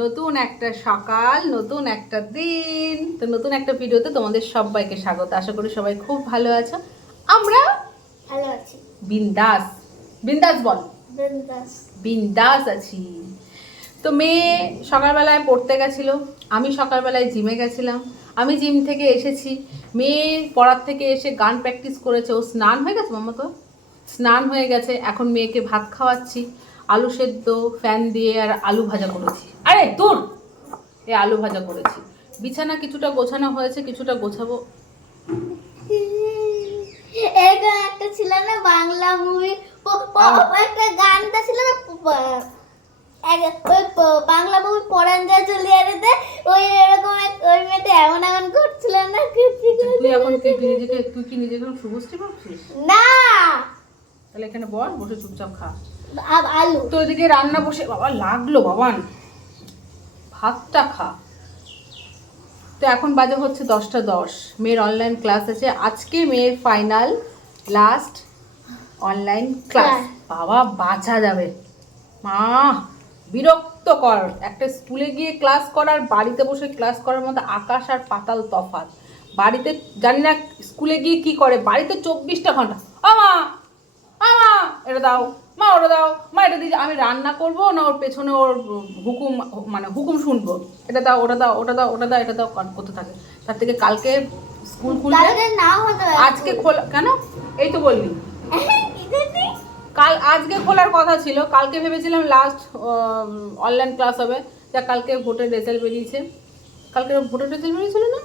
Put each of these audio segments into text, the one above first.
নতুন একটা সকাল, নতুন একটা দিন। তো নতুন একটা ভিডিওতে তোমাদের সবাইকে স্বাগত। আশা করি সবাই খুব ভালো আছো। আমরা ভালো আছি। বিন্দাস বিন্দাস বল, বিন্দাস বিন্দাস আছি। তো মেয়ে সকালবেলায় পড়তে গেছিলো, আমি সকালবেলায় জিমে গেছিলাম। আমি জিম থেকে এসেছি, মেয়ে পড়ার থেকে এসে গান প্র্যাকটিস করেছে। ও স্নান হয়ে গেছে, মাম্মা তো স্নান হয়ে গেছে। এখন মেয়েকে ভাত খাওয়াচ্ছি, আলু সেদ্ধ ফ্যান দিয়ে আর আলু ভাজা করেছি। আরে দূর, এই আলু ভাজা করেছি। বিছানা কিছুটা গোছানো হয়েছে, কিছুটা গোছাবো। এরকম একটা ছিল না বাংলা মুভি, একটা গানটা ছিল না, বাংলা মুভি পরান যা চলিয়ারেতে ওই এরকম ওই মেয়েটা এমন এমন করছিল না। তুই এখন তুই কি নিজেকে শুভশ্রী ভাবছিস? না, তাহলে এখানে বল, বসে চুপচাপ খা। আলু তো এদিকে রান্না বসে, বাবা লাগলো বাবান, ভাতটা খা। তো এখন বাজে হচ্ছে 10টা 10। মেয়ের অনলাইন ক্লাস আছে আজকে, মেয়ের ফাইনাল লাস্ট অনলাইন ক্লাস। বাবা বাঁচা যাবে মা, বিরক্তকর। একটা স্কুলে গিয়ে ক্লাস করার বাড়িতে বসে ক্লাস করার মধ্যে আকাশ আর পাতাল তফাৎ। বাড়িতে জানি না স্কুলে গিয়ে কি করে, বাড়িতে 24টা ঘন্টা আমা আমা এটা দাও, মা ওটা দাও, মা এটা দিয়ে আমি রান্না করবো না ওর পেছনে ওর হুকুম, মানে হুকুম শুনবো, এটা দাও ওটা দাও ওটা দাও ওটা দাও এটা দাও করতে থাকে। তার থেকে কালকে স্কুল খুলবে, আজকে খোলা কেন? এই তো বললি কাল আজকে খোলার কথা ছিল, কালকে ভেবেছিলাম লাস্ট অনলাইন ক্লাস হবে। যা কালকে ভোটের রেজাল্ট বেরিয়েছে, কালকে ভোটের রেজাল্ট বেরিয়েছিল না,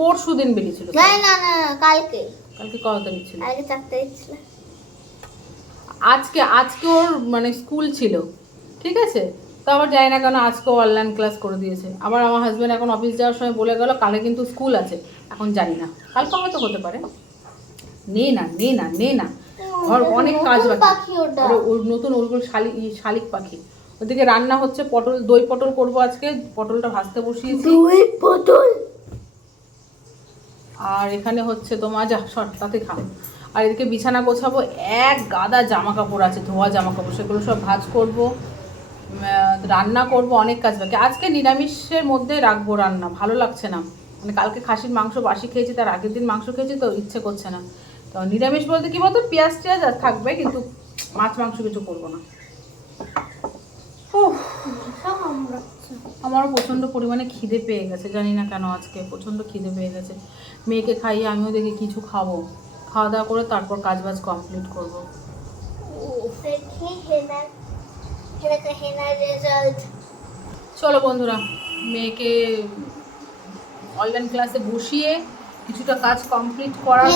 পরশু দিন বেরিয়েছিল। না না না, কালকে কালকে কত তারিখ ছিল? কালকে 4 তারিখ ছিল। আজকে আজকে ওর মানে স্কুল ছিল, ঠিক আছে। তো আবার জানি না কেন আজকেও অনলাইন ক্লাস করে দিয়েছে। আবার আমার হাজব্যান্ড এখন অফিস যাওয়ার সময় বলে গেল কালকে কিন্তু স্কুল আছে। এখন জানি না, কালকে হয়তো হতে পারে। নে না নে না নে না, ঘর অনেক কাজ বাকি। ওর নতুন ওরগুলো শালিক পাখি। ওদিকে রান্না হচ্ছে, পটল দই পটল করবো আজকে, পটলটা ভাজতে বসিয়েছি। দই পটল। আর এখানে হচ্ছে তোমার যা শর্ট তাতে খাবো। আর এদিকে বিছানা গোছাবো, এক গাদা জামা কাপড় আছে, ধোয়া জামা কাপড়, সেগুলো সব ভাঁজ করবো, রান্না করব, অনেক কাজ বাকি। আজকে নিরামিষের মধ্যে রাখবো রান্না, ভালো লাগছে না। মানে কালকে খাসির মাংস বাসি খেয়েছি, তার আগের দিন মাংস খেয়েছি, তো ইচ্ছে করছে না। তো নিরামিষ বলতে কি বলতো, পেঁয়াজ টিয়াজ থাকবে, কিন্তু মাছ মাংস কিছু করবো না। আমারও প্রচণ্ড পরিমাণে খিদে পেয়ে গেছে, জানি না কেন আজকে প্রচণ্ড খিদে পেয়ে গেছে। মেয়েকে খাইয়ে আমিও দেখি কিছু খাবো, খাওয়া দাওয়া করে তারপর কাজ বাজ কমপ্লিট করবো। চলো বন্ধুরা, মেয়েকে অনলাইন ক্লাসে বসিয়ে কিছুটা কাজ কমপ্লিট করার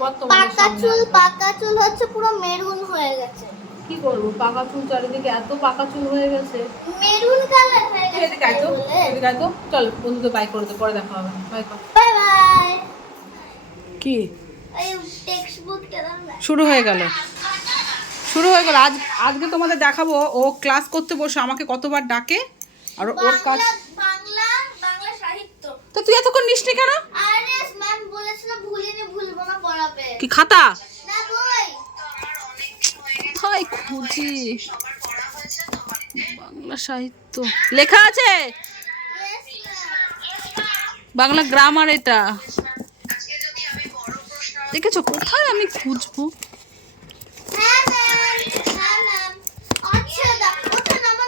পর তারপর পাকা চুল হচ্ছে পুরো মেরুন হয়ে গেছে। কি করবো, পাকা চুল চারিদিকে এত পাকা চুল হয়ে গেছে, মেরুন কালার হয়ে গেছে। এদিকে আয় তো, এদিকে আয় তো, চল বন্ধুকে বাই করে দে, পরে দেখা হবে। বাই কর। Bye bye. কি এই টেক্সট বুকটা দাও না। শুরু হয়ে গেল, শুরু হয়ে গেল। আজকে তোমাদের দেখাবো ও ক্লাস করতে বসে আমাকে কতবার ডাকে। আর ওর কাজ বাংলা সাহিত্য। তো তুই এতক্ষণ নিসনি কেন? আরে ম্যাম বলেছিল ভুলবো না পড়াবে। কি খাতা? না বই। হাই খুঁজি, বাংলা সাহিত্য লেখা আছে, বাংলা গ্রামার। এটা দেখেছো কোথায় আমি খুঁজবো? হ্যাঁ ম্যাম। আচ্ছা ওটা নামা।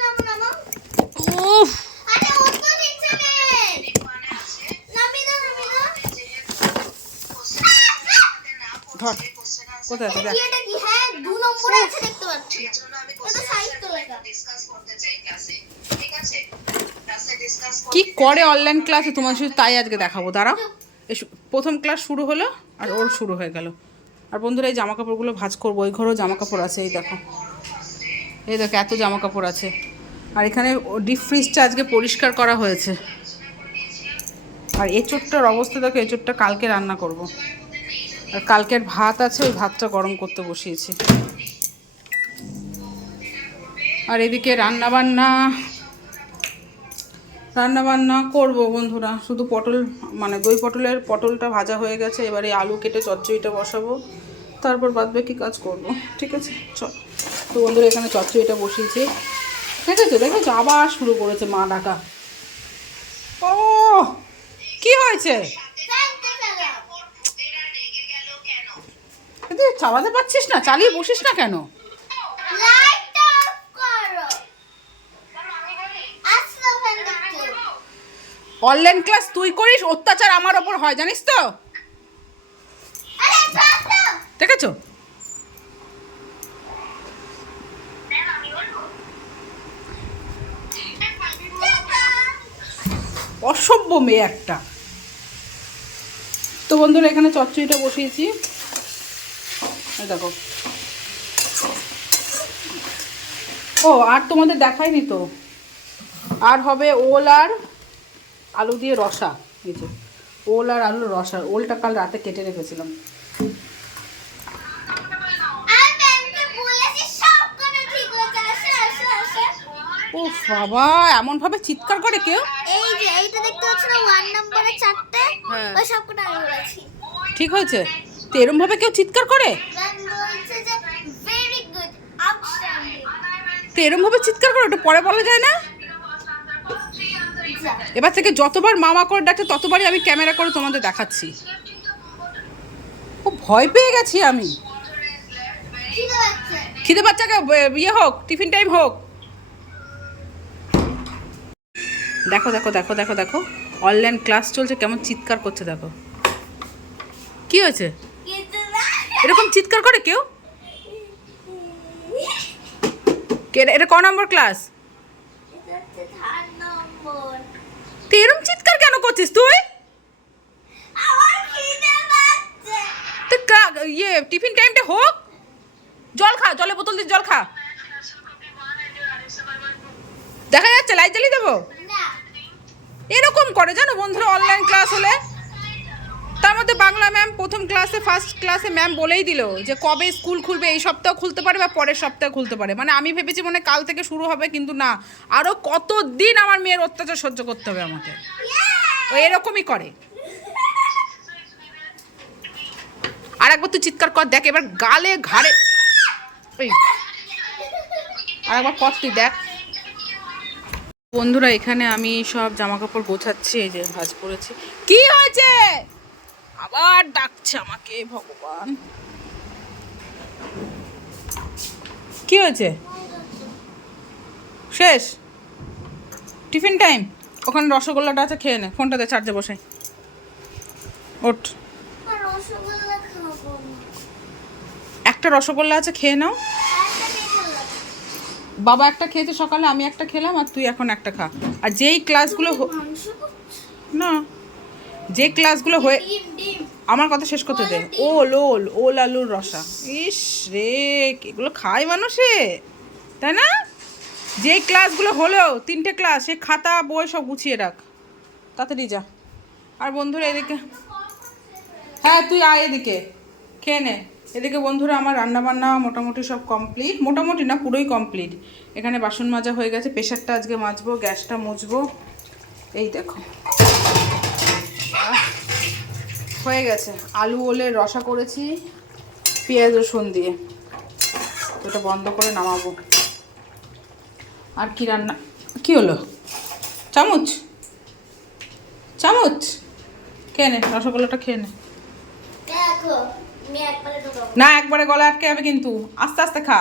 উফ, আরে ওটা নিচে নেই। নামি দাও। ধর কোথায় আছে দেখ। এটা কি? হ্যাঁ 2 নম্বরে আছে, দেখতে পাচ্ছি। এটা সাহিত্য লেখা। কি করে অনলাইন ক্লাসে তোমার শুধু তাই আজকে দেখাবো, দাঁড়াও। প্রথম ক্লাস শুরু হলো আর ওর শুরু হয়ে গেল। আর বন্ধুরা এই জামা কাপড়গুলো ভাঁজ করবো, ওই ঘরেও জামা কাপড় আছে, এই দেখো এত জামা কাপড় আছে। আর এখানে ডিপ ফ্রিজটা আজকে পরিষ্কার করা হয়েছে। আর এঁচোড়টার অবস্থা দেখো, এঁচোড়টা কালকে রান্না করব। আর কালকের ভাত আছে, ওই ভাতটা গরম করতে বসিয়েছি। আর এদিকে রান্নাবান্না করব বন্ধুরা। শুধু পটল, মানে দই পটলটা ভাজা হয়ে গেছে, এবারে আলু কেটে চচ্চড়িটা বসাবো, তারপর বাদ বাকি কাজ করব, ঠিক আছে। চল তো বন্ধুরা, এখানে চচ্চড়িটা বসিয়েছি। দেখেছো দেখেছো আবার শুরু করেছে মা ডাকা। ও কি হয়েছে? চালাতে পারছিস না? চালিয়ে বসিস না কেন? অনলাইন ক্লাস তুই করিস, অত্যাচার আমার ওপর হয় জানিস তো। দেখেছো অসভ্য মেয়ে একটা। তো বন্ধুরা এখানে চচ্চড়িটা বসিয়েছি, দেখো। ও আর তোমাদের দেখাইনি তো, আর হবে ওল আর আলু দিয়ে রসা। এই যে ওল আর আলুর রসা, ওলটা কাল রাতে কেটে রেখেছিলাম। ও বাবা এমন ভাবে চিৎকার করে কেউ? এই যে এইটা দেখতে পাচ্ছ না 1 নম্বরে 4টে, ওই সবকটা আমি বলেছি। ঠিক হয়েছে? তো এরকম ভাবে কেউ চিৎকার করে? বলছে যে ভেরি গুড, আউটস্ট্যান্ডিং। তো এরকম ভাবে চিৎকার করে ওটা পরে বলা যায় না? এবার থেকে যতবার মামা করে ডাকছে ততবারই আমি ক্যামেরা করে তোমাদের দেখাচ্ছি। ও ভয় পেয়ে গেছি আমি। খিদে বাচ্চাকে ইয়ে হোক, টিফিন টাইম হোক। দেখো দেখো দেখো দেখো দেখো অনলাইন ক্লাস চলছে, কেমন চিৎকার করছে দেখো। কি হয়েছে? এরকম চিৎকার করে কেউ? এটা ক নম্বর ক্লাস? তুই এরকম চিৎকার কেন করছিস তুই? ইয়ে টিফিন টাইমটা হোক, জল খা, জলের বোতল দিয়ে জল খা। দেখা যাচ্ছে লাইট জ্বালিয়ে দেবো? এরকম করে জানো বন্ধুরা অনলাইন ক্লাস হলে। তার মধ্যে বাংলা ম্যাম প্রথম ক্লাসে ফার্স্ট ক্লাসে ম্যাম বলেই দিল যে কবে স্কুল খুলবে, এই সপ্তাহ খুলতে পারে বা পরের সপ্তাহে খুলতে পারে। মানে আমি ভেবেছি মনে কাল থেকে শুরু হবে, কিন্তু না, আরও কতদিন আমার মেয়ের অত্যাচার সহ্য করতে হবে আমাকে। ও এরকমই করে। আর একবার তুই চিৎকার কর দেখ, এবার গালে ঘাড়ে। আর একবার কর তুই দেখ। বন্ধুরা এখানে আমি সব জামা কাপড় গোছাচ্ছি, এই যে ভাঁজ করেছি। কি হয়েছে? আবার ডাকছে আমাকে, ভগবান কি হয়েছে? শেষ টিফিন টাইম? ওখানে রসগোল্লাটা আছে, খেয়ে নে। ফোনটা দে চার্জে বসে। ওঠ, একটা রসগোল্লা আছে, খেয়ে নাও। বাবা একটা খেয়েছে সকালে, আমি একটা খেলাম, আর তুই এখন একটা খা। আর যেই ক্লাসগুলো না, যে ক্লাসগুলো হয়ে, আমার কথা শেষ করতে দে। ওল ওল ওল আলুর রসা, ইস রে এগুলো খায় মানুষে, তাই না? যে ক্লাসগুলো হলো 3টে ক্লাস, সে খাতা বই সব গুছিয়ে রাখ, তাড়াতাড়ি যা। আর বন্ধুরা এদিকে, হ্যাঁ তুই আয় এদিকে খেয়ে নে। এদিকে বন্ধুরা আমার রান্নাবান্না মোটামুটি সব কমপ্লিট, মোটামুটি না পুরোই কমপ্লিট। এখানে বাসন মাজা হয়ে গেছে, প্রেশারটা আজকে মাজবো, গ্যাসটা মুছবো। এই দেখো হয়ে গেছে। আলু ওলের রসা করেছি পেঁয়াজ রসুন দিয়ে, ওটা বন্ধ করে নামাবো। আর কি রান্না, কি হলো? চামচ চামচ খেয়ে নে, রসগোল্লাটা খেয়ে নে। না একবারে গলা আটকে যাবে কিন্তু, আস্তে আস্তে খা,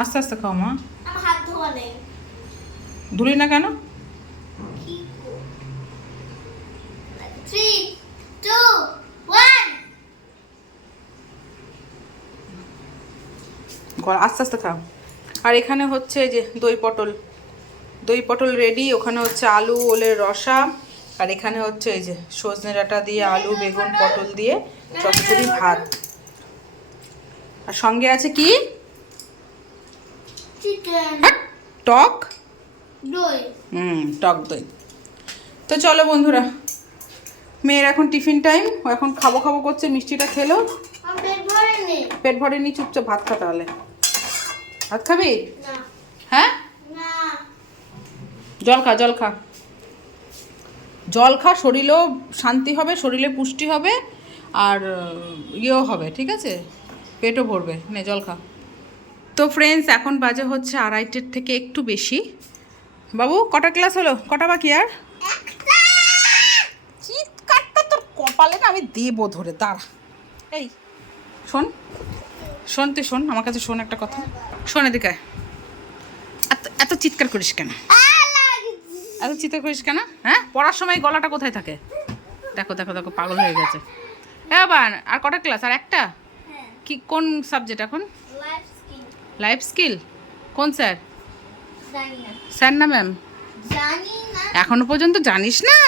আস্তে আস্তে খাও মা। ধুলি না কেন? 3, 2, 1 গলা আস্তে আস্তে খাও। আর এখানে হচ্ছে যে দই পটল রেডি, ওখানে হচ্ছে আলু ওলের রসা, আর এখানে হচ্ছে এই যে সজনে ডাঁটা দিয়ে আলু বেগুন পটল দিয়ে চচ্চড়ি ভাত। আর সঙ্গে আছে কি? চিকেন, টক দই। টক দই। তো চলো বন্ধুরা, মেয়ের এখন টিফিন টাইম, ও এখন খাবো খাবো করছে, মিষ্টিটা খেলো। পেট ভরেনি, চুপচাপ ভাত খা তাহলে। ভাত খাবি? হ্যাঁ জল খা, জল খা, জল খা, শরীরেও শান্তি হবে, শরীরে পুষ্টি হবে, আর ইয়েও হবে, ঠিক আছে? পেটও ভরবে। নে জল খা। তো ফ্রেন্ডস এখন বাজে হচ্ছে 2:30 থেকে একটু বেশি। বাবু কটা ক্লাস হলো, কটা বাকি আর? চিৎকারটা তোর কপালে না আমি দেবো ধরে, দাঁড়া। এই শোন শোন, তুই শোন আমার কাছে, শোন একটা কথা, শোন এদিকে। এত এত চিৎকার করিস কেন, এত চিৎকার করিস কেন? হ্যাঁ, পড়ার সময় গলাটা কোথায় থাকে? দেখো দেখো দেখো, পাগল হয়ে গেছে। এবার আর কটা ক্লাস? আর একটা? কি কোন সাবজেক্ট এখন? Life skill. কোন স্যার? স্যার না ম্যাম? এখনো পর্যন্ত জানিস না?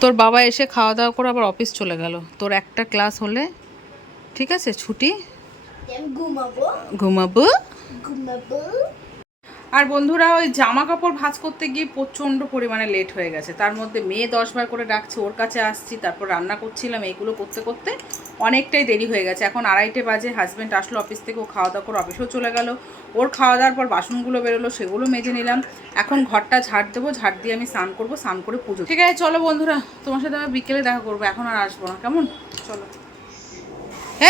তোর বাবা এসে খাওয়া দাওয়া করে আবার অফিস চলে গেল, তোর একটা ক্লাস হলে ঠিক আছে ছুটি, ঘুমাবো। আর বন্ধুরা, ওই জামা কাপড় ভাঁজ করতে গিয়ে প্রচণ্ড পরিমাণে লেট হয়ে গেছে। তার মধ্যে মেয়ে 10 বার করে ডাকছে, ওর কাছে আসছি, তারপর রান্না করছিলাম, এইগুলো করতে করতে অনেকটাই দেরি হয়ে গেছে। এখন 2:30 বাজে, হাজব্যান্ড আসলো অফিস থেকে, ও খাওয়া দাওয়া করে অফিসেও চলে গেল। ওর খাওয়া দাওয়ার পর বাসনগুলো বেরোলো, সেগুলো মেজে নিলাম। এখন ঘরটা ঝাড় দেবো, ঝাড় দিয়ে আমি স্নান করবো, স্নান করে পুজো। ঠিক আছে চলো বন্ধুরা, তোমার সাথে আমি বিকেলে দেখা করবো, এখন আর আসবো না, কেমন? চলো।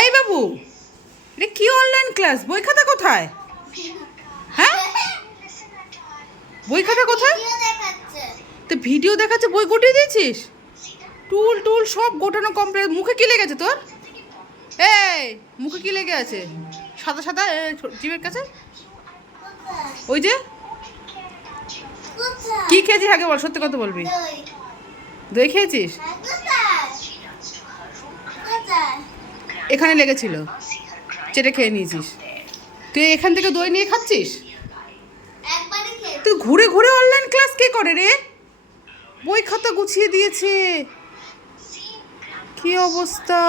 এই বাবু, এটা কি অনলাইন ক্লাস? বই খাতা কোথায়? হ্যাঁ, বই খাতা কোথায়? তো ভিডিও দেখাচ্ছে, বই গুটিয়ে দিয়েছিস? টুল টুল সব গোটানো কমপ্লিট। মুখে কি লেগেছে তোর? এই মুখে কি লেগে আছে সাদা সাদা জিভের কাছে? ওই যে কি খেয়েছিস আগে বল, সত্যি কথা বলবি। দই খেয়েছিস? এখানে লেগেছিল, চেটে খেয়ে নিয়েছিস। তুই এখান থেকে দই নিয়ে খাচ্ছিস? তুই ঘুরে ঘুরে অনলাইন ক্লাস কে করে রে? বই খাতা গুছিয়ে দিয়েছে, কি অবস্থা।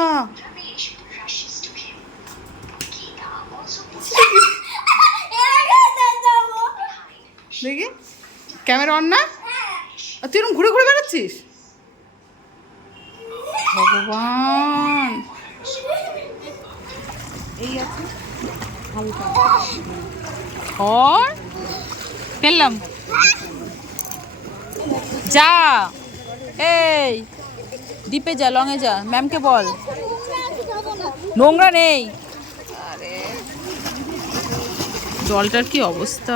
দেখি ক্যামেরা অন না? তুই এরকম ঘুরে ঘুরে বেড়াচ্ছিস? ভগবান, এই আছে और ফেললাম যা। এই ডিপে যা, লঙে যা, ম্যামকে বল নোংরা নেই। আরে জলটার কি অবস্থা।